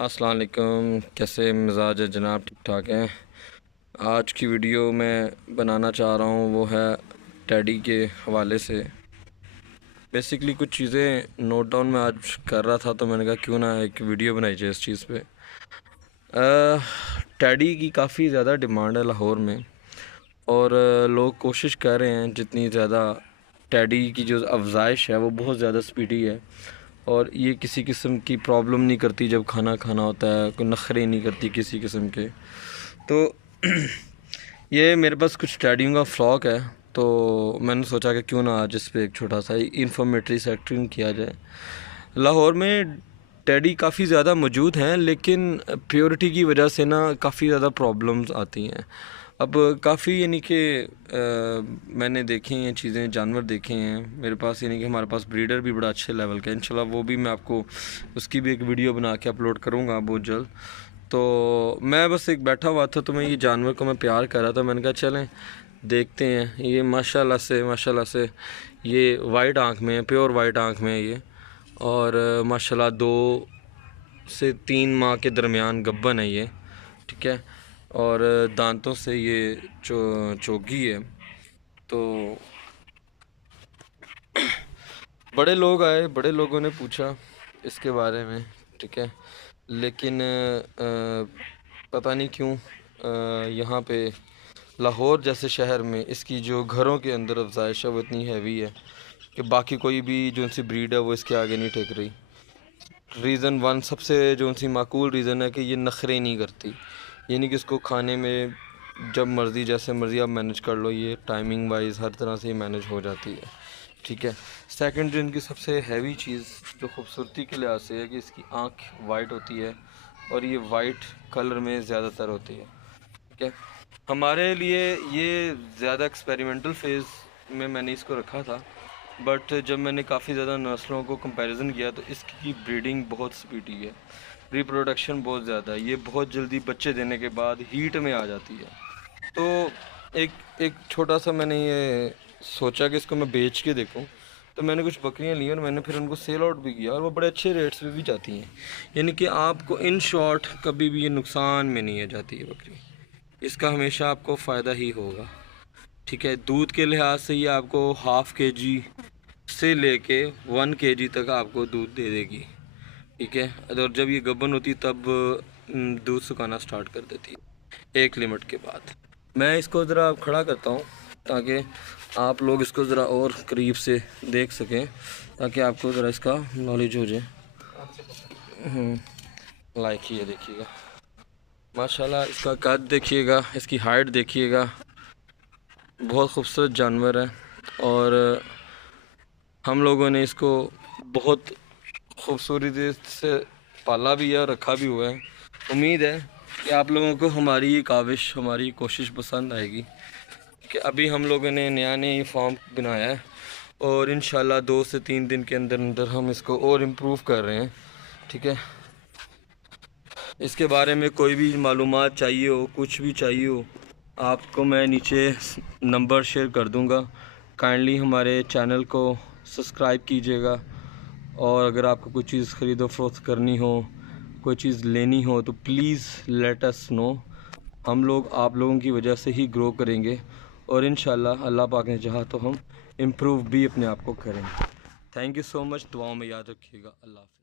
अस्सलाम वालेकुम। कैसे मिजाज है जनाब? ठीक ठाक हैं। आज की वीडियो मैं बनाना चाह रहा हूँ वो है टेडी के हवाले से। बेसिकली कुछ चीज़ें नोट डाउन मैं आज कर रहा था, तो मैंने कहा क्यों ना एक वीडियो बनाई जाए इस चीज़ पे। टेडी की काफ़ी ज़्यादा डिमांड है लाहौर में, और लोग कोशिश कर रहे हैं जितनी ज़्यादा। टेडी की जो अफजाइश है वो बहुत ज़्यादा स्पीडी है, और ये किसी किस्म की प्रॉब्लम नहीं करती जब खाना खाना होता है, कोई नखरे नहीं करती किसी किस्म के। तो ये मेरे पास कुछ टेडियों का फ्लॉक है, तो मैंने सोचा कि क्यों ना आज इस पर एक छोटा सा इंफॉर्मेटरी सेक्टरिंग किया जाए। लाहौर में टेडी काफ़ी ज़्यादा मौजूद हैं, लेकिन प्योरिटी की वजह से ना काफ़ी ज़्यादा प्रॉब्लम्स आती हैं। अब काफ़ी यानी कि मैंने देखे हैं चीज़ें, जानवर देखे हैं मेरे पास, यानी कि हमारे पास ब्रीडर भी बड़ा अच्छे लेवल का है। इंशाल्लाह वो भी मैं आपको उसकी भी एक वीडियो बना के अपलोड करूँगा बहुत जल्द। तो मैं बस एक बैठा हुआ था, तो मैं ये जानवर को मैं प्यार कर रहा था। मैंने कहा चलें देखते हैं। ये माशाल्लाह से ये वाइट आँख में है, प्योर वाइट आँख में है ये, और माशाल्लाह 2 से 3 माह के दरमियान गब्बन है ये, ठीक है। और दांतों से ये चोगी है। तो बड़े लोग आए, बड़े लोगों ने पूछा इसके बारे में, ठीक है। लेकिन पता नहीं क्यों यहाँ पे लाहौर जैसे शहर में इसकी जो घरों के अंदर अफजाइश है वो इतनी हैवी है कि बाकी कोई भी जो सी ब्रीड है वो इसके आगे नहीं टेक रही। रीज़न वन, सबसे जो सी माकूल रीज़न है कि ये नखरे नहीं करती, यानी कि इसको खाने में जब मर्ज़ी जैसे मर्ज़ी आप मैनेज कर लो, ये टाइमिंग वाइज हर तरह से मैनेज हो जाती है, ठीक है। सेकंड जो इनकी सबसे हैवी चीज़ जो खूबसूरती के लिहाज से है कि इसकी आँख वाइट होती है, और ये वाइट कलर में ज़्यादातर होती है, ठीक है। हमारे लिए ये ज़्यादा एक्सपेरिमेंटल फेज़ में मैंने इसको रखा था, बट जब मैंने काफ़ी ज़्यादा नस्लों को कंपैरिजन किया तो इसकी ब्रीडिंग बहुत स्पीडी है, रिप्रोडक्शन बहुत ज़्यादा है। ये बहुत जल्दी बच्चे देने के बाद हीट में आ जाती है। तो एक एक छोटा सा मैंने ये सोचा कि इसको मैं बेच के देखूं, तो मैंने कुछ बकरियां ली और मैंने फिर उनको सेल आउट भी किया, और वो बड़े अच्छे रेट्स पे भी जाती हैं। यानी कि आपको इन शॉर्ट कभी भी ये नुकसान में नहीं है जाती है बकरी, इसका हमेशा आपको फ़ायदा ही होगा, ठीक है। दूध के लिहाज से ये आपको ½ kg से लेके 1 kg तक आपको दूध दे देगी, ठीक है। और जब ये गब्बन होती तब दूध सुखाना स्टार्ट कर देती है एक लिमिट के बाद। मैं इसको ज़रा खड़ा करता हूँ ताकि आप लोग इसको ज़रा और करीब से देख सकें, ताकि आपको ज़रा इसका नॉलेज हो जाए। लाइक ये देखिएगा, माशाल्लाह इसका कद देखिएगा, इसकी हाइट देखिएगा, बहुत खूबसूरत जानवर है। और हम लोगों ने इसको बहुत खूबसूरती से पाला भी है और रखा भी हुआ है। उम्मीद है कि आप लोगों को हमारी ये काविश, हमारी कोशिश पसंद आएगी, कि अभी हम लोगों ने नया ये फॉर्म बनाया है, और इंशाल्लाह 2 से 3 दिन के अंदर अंदर हम इसको और इम्प्रूव कर रहे हैं, ठीक है। इसके बारे में कोई भी मालूमात चाहिए हो, कुछ भी चाहिए हो, आपको मैं नीचे नंबर शेयर कर दूंगा। काइंडली हमारे चैनल को सब्सक्राइब कीजिएगा, और अगर आपको कोई चीज़ ख़रीदो फरोख्त करनी हो, कोई चीज़ लेनी हो, तो प्लीज़ लेट अस नो। हम लोग आप लोगों की वजह से ही ग्रो करेंगे, और इंशाल्लाह अल्लाह पाक ने चाहा तो हम इम्प्रूव भी अपने आप को करेंगे। Thank you so much. दुआओं में याद रखिएगा। अल्लाह हाफ़िज़।